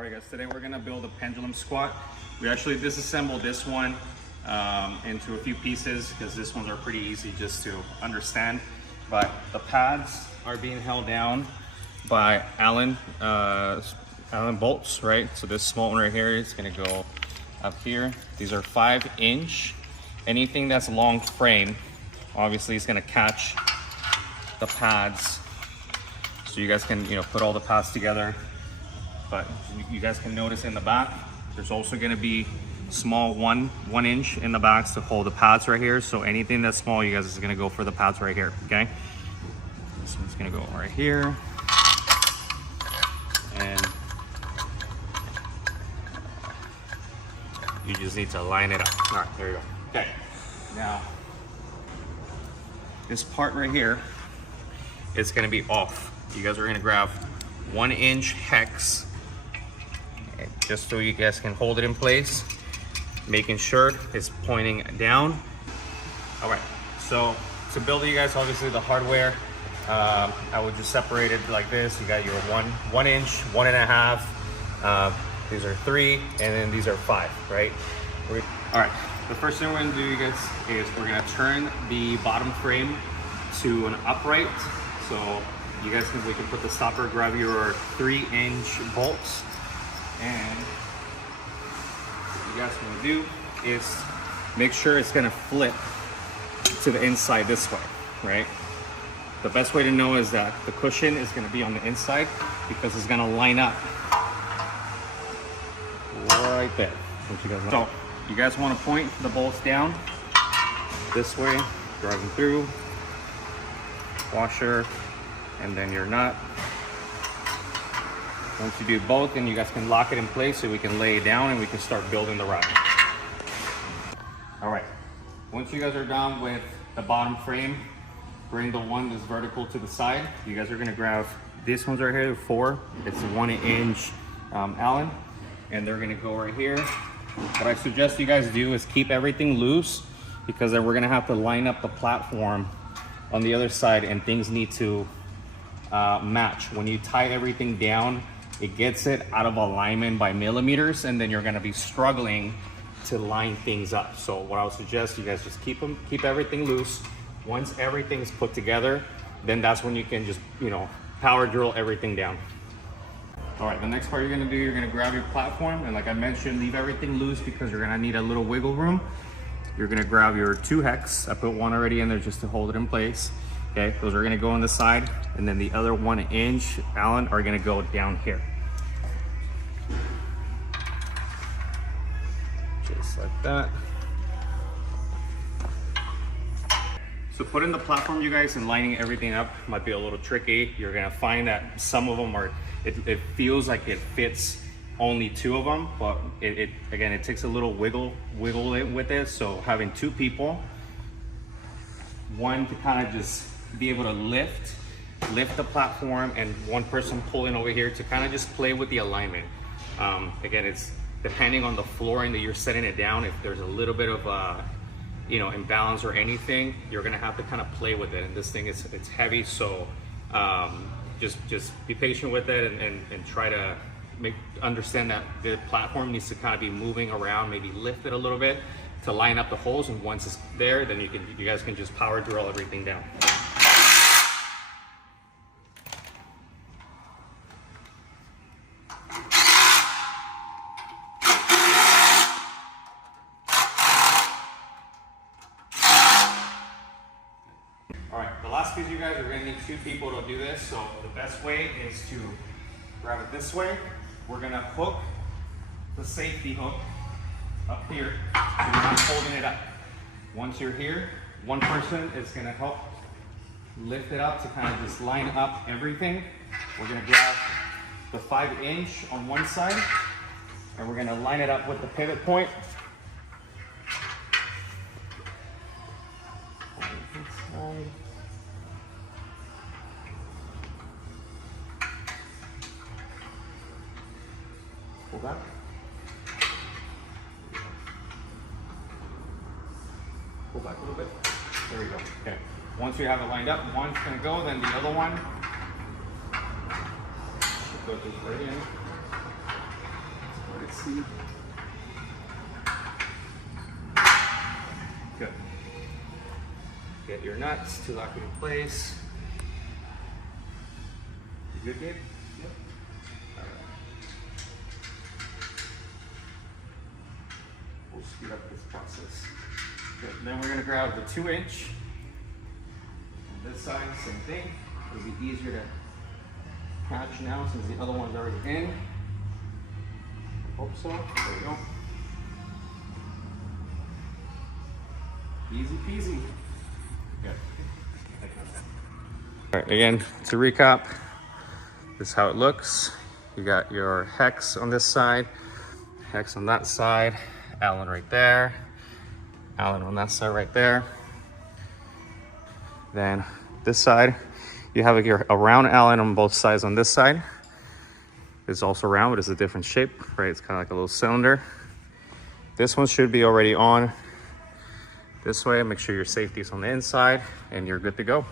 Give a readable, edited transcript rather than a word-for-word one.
All right guys, today we're gonna build a pendulum squat. We actually disassembled this one into a few pieces because these ones are pretty easy just to understand. But the pads are being held down by Allen bolts, right? So this small one right here is gonna go up here. These are 5-inch. Anything that's long frame, obviously is gonna catch the pads. So you guys can, put all the pads together. But you guys can notice in the back, there's also gonna be small one inch in the backs to hold the pads right here. So anything that's small, you guys is gonna go for the pads right here, okay? This one's gonna go right here. And you just need to line it up. All right, there you go. Okay, now this part right here is gonna be off. You guys are gonna grab 1-inch hex, just so you guys can hold it in place, making sure it's pointing down. All right, so to build you guys, obviously the hardware, I would just separate it like this. You got your 1 inch, 1.5, these are 3, and then these are 5, right? All right, the first thing we're gonna do, you guys, is we're gonna turn the bottom frame to an upright. So you guys we can put the stopper, grab your 3-inch bolts, and what you guys want to do is make sure it's gonna flip to the inside this way, right? The best way to know is that the cushion is gonna be on the inside because it's gonna line up right there. So you guys want to point the bolts down this way, drive them through, washer, and then your nut. Once you do both, then you guys can lock it in place so we can lay it down and we can start building the rod. All right, once you guys are done with the bottom frame, bring the one that's vertical to the side. You guys are gonna grab these ones right here, 4. It's 1-inch Allen, and they're gonna go right here. What I suggest you guys do is keep everything loose, because then we're gonna have to line up the platform on the other side and things need to match. When you tie everything down, it gets it out of alignment by millimeters, and then you're gonna be struggling to line things up. So what I would suggest, you guys just keep everything loose. Once everything's put together, then that's when you can just, power drill everything down. All right, the next part you're gonna do, you're gonna grab your platform, and like I mentioned, leave everything loose because you're gonna need a little wiggle room. You're gonna grab your 2 hex. I put one already in there just to hold it in place. Okay, those are gonna go on the side, and then the other 1-inch Allen are gonna go down here. Just like that. So putting the platform, you guys, and lining everything up might be a little tricky. You're gonna find that some of them are, it feels like it fits only 2 of them, but again, it takes a little wiggle with it. So having 2 people, one to kind of just be able to lift the platform, and one person pulling over here to kind of just play with the alignment. Again, it's depending on the flooring that you're setting it down. If there's a little bit of imbalance or anything, you're gonna have to kind of play with it. And this thing it's heavy, so just be patient with it and try to understand that the platform needs to kind of be moving around, maybe lift it a little bit to line up the holes, and once it's there, then you guys can just power drill everything down. All right, the last piece, you guys are gonna need 2 people to do this. So the best way is to grab it this way. We're gonna hook the safety hook up here, so you're not holding it up. Once you're here, one person is gonna help lift it up to kind of just line up everything. We're gonna grab the 5-inch on one side, and we're gonna line it up with the pivot point. Pull back. Pull back a little bit. There we go. Okay. Once you have it lined up, one's gonna go, then the other one should go just right in. easy. Good. Get your nuts to lock it in place. You good, Gabe? Yep. All right. We'll speed up this process. Good. Then we're gonna grab the 2-inch. On this side, same thing. It'll be easier to catch now since the other one's already in. I hope so. There we go. Easy peasy. Good. All right, again, to recap, this is how it looks. You got your hex on this side, hex on that side, Allen right there, Allen on that side right there. Then this side, you have a round Allen on both sides on this side. It's also round, but it's a different shape, right? It's kind of like a little cylinder. This one should be already on this way. Make sure your safety is on the inside and you're good to go.